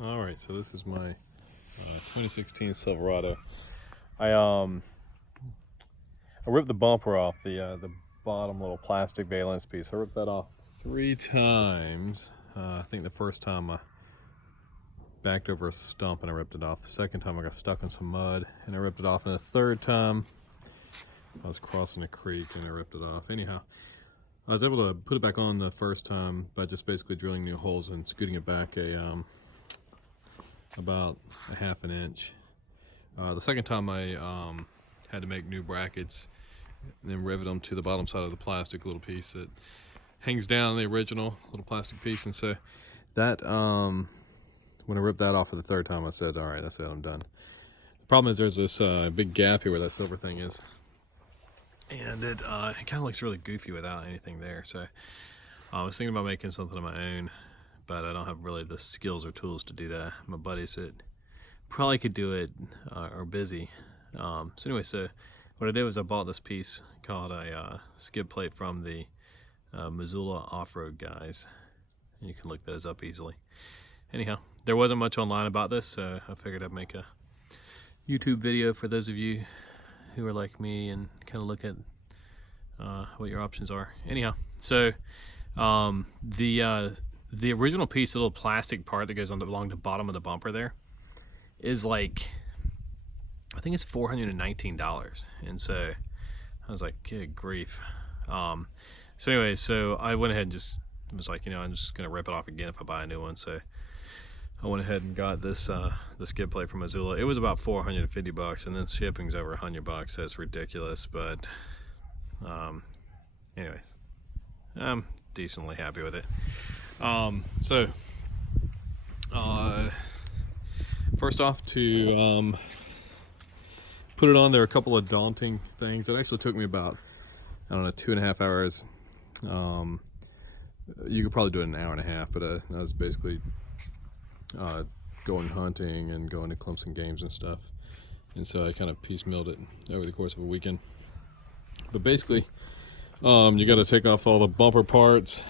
All right, so this is my 2016 Silverado. I ripped the bumper off, the bottom little plastic valence piece. I ripped that off 3 times. I think the first time I backed over a stump and I ripped it off. The second time I got stuck in some mud and I ripped it off. And the third time I was crossing a creek and I ripped it off. Anyhow, I was able to put it back on the first time by just basically drilling new holes and scooting it back about a half an inch. The second time I had to make new brackets and then rivet them to the bottom side of the plastic little piece that hangs down the original little plastic piece. And so that when I ripped that off for the third time, I said, all right, that's it, I'm done. The problem is there's this big gap here where that silver thing is, and it kind of looks really goofy without anything there. So I was thinking about making something of my own, but I don't have really the skills or tools to do that. My buddies that probably could do it are busy. So anyway, so what I did was I bought this piece called a skid plate from the Mazzulla Offroad guys. You can look those up easily. Anyhow, there wasn't much online about this, so I figured I'd make a YouTube video for those of you who are like me and kind of look at what your options are. Anyhow, so the original piece, the little plastic part that goes along the bottom of the bumper there, is like, I think it's $419. And so I was like, good grief. So anyway, so I went ahead and just was like, you know, I'm just gonna rip it off again if I buy a new one. So I went ahead and got this the skid plate from Mazzulla. It was about $450, and then shipping's over $100. So it's ridiculous. But anyways, I'm decently happy with it. First off, to put it on, there are a couple of daunting things. It actually took me about, I don't know, 2.5 hours. You could probably do it in an hour and a half, but I was basically going hunting and going to Clemson games and stuff. And so I kind of piecemealed it over the course of a weekend. But basically, you got to take off all the bumper parts.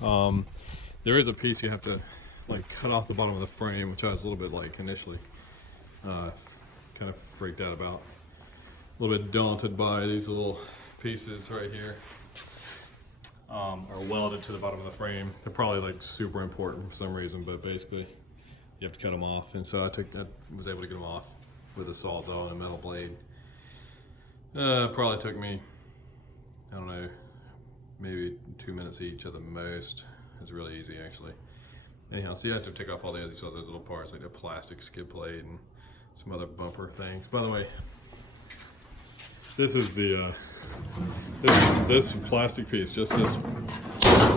There is a piece you have to like cut off the bottom of the frame, which I was a little bit like initially kind of freaked out about. A little bit daunted by these little pieces right here. Are welded to the bottom of the frame. They're probably like super important for some reason, but basically you have to cut them off. And so I was able to get them off with a sawzall and a metal blade. Probably took me, I don't know, maybe 2 minutes each at the most. It's really easy actually. Anyhow, so you have to take off all these other little parts like the plastic skid plate and some other bumper things. By the way, this is the this plastic piece, just this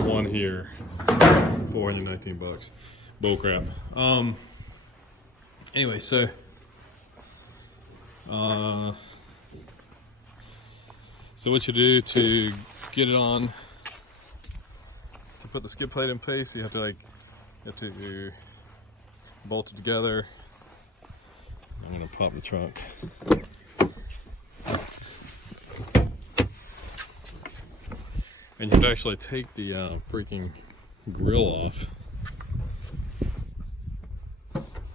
one here, $419. Bull crap. Anyway, so what you do to get it on, to put the skid plate in place, you have to bolt it together. I'm gonna pop the trunk. And you have to actually take the freaking grill off.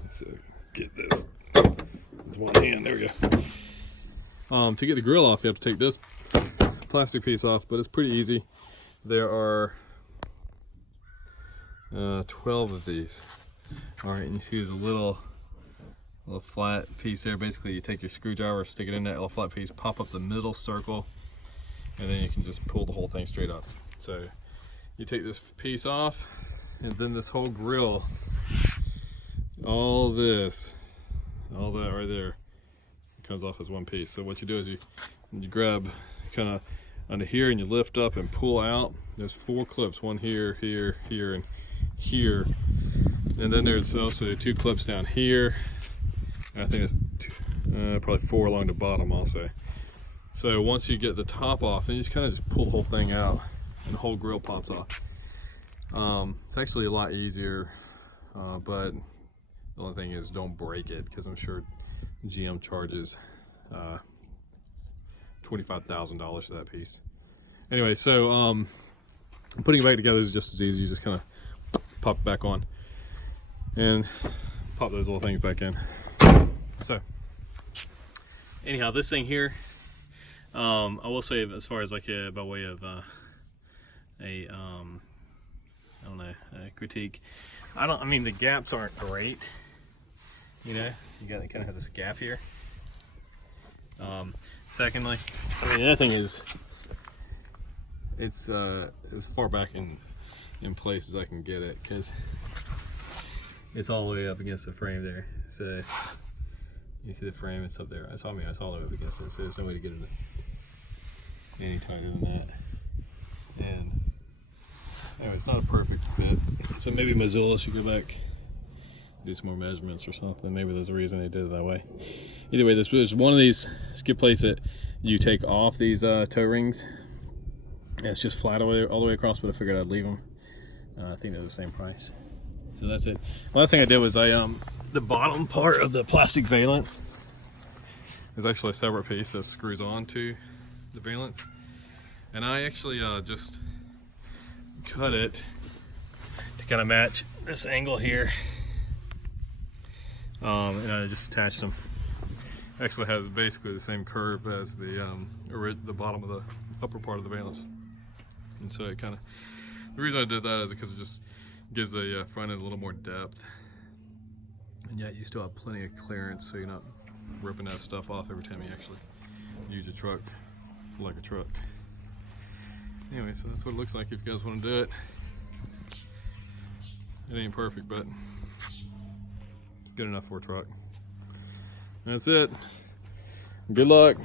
So get this with one hand. There we go. To get the grill off, you have to take this plastic piece off, but it's pretty easy. There are 12 of these. All right, and you see there's a little flat piece there. Basically, you take your screwdriver, stick it in that little flat piece, pop up the middle circle, and then you can just pull the whole thing straight up. So you take this piece off, and then this whole grill, all that right there, comes off as one piece. So what you do is you grab kind of under here and you lift up and pull out. There's 4 clips, one here, here, here, and here. And then there's also 2 clips down here. And I think it's probably 4 along the bottom also. So once you get the top off, then you just kind of just pull the whole thing out and the whole grill pops off. It's actually a lot easier, but the only thing is don't break it, because I'm sure GM charges $25,000 for that piece. Anyway, so putting it back together is just as easy. You just kind of pop it back on. and pop those little things back in. So anyhow, this thing here, I will say, as far as like by way of I don't know, critique, I mean the gaps aren't great, you know, you got to kind of have this gap here. Secondly, I mean, the other thing is, it's as far back in place as I can get it, because it's all the way up against the frame there. So you see the frame, it's up there. It's all the way up against it, so there's no way to get it any tighter than that. And anyway, it's not a perfect fit. So maybe Mazzulla should go back, do some more measurements or something. Maybe there's a reason they did it that way. Either way, there's one of these skid plates that you take off these toe rings. And it's just flat all the way across, but I figured I'd leave them. I think they're the same price. So that's it. Last thing I did was the bottom part of the plastic valance is actually a separate piece that screws on to the valance. And I actually just cut it to kind of match this angle here. And I just attached them. Actually has basically the same curve as the bottom of the upper part of the valance. And so it kind of, the reason I did that is because it just gives the front end a little more depth. And yet you still have plenty of clearance, so you're not ripping that stuff off every time you actually use your truck like a truck. Anyway, so that's what it looks like if you guys want to do it. It ain't perfect, but good enough for a truck. That's it. Good luck.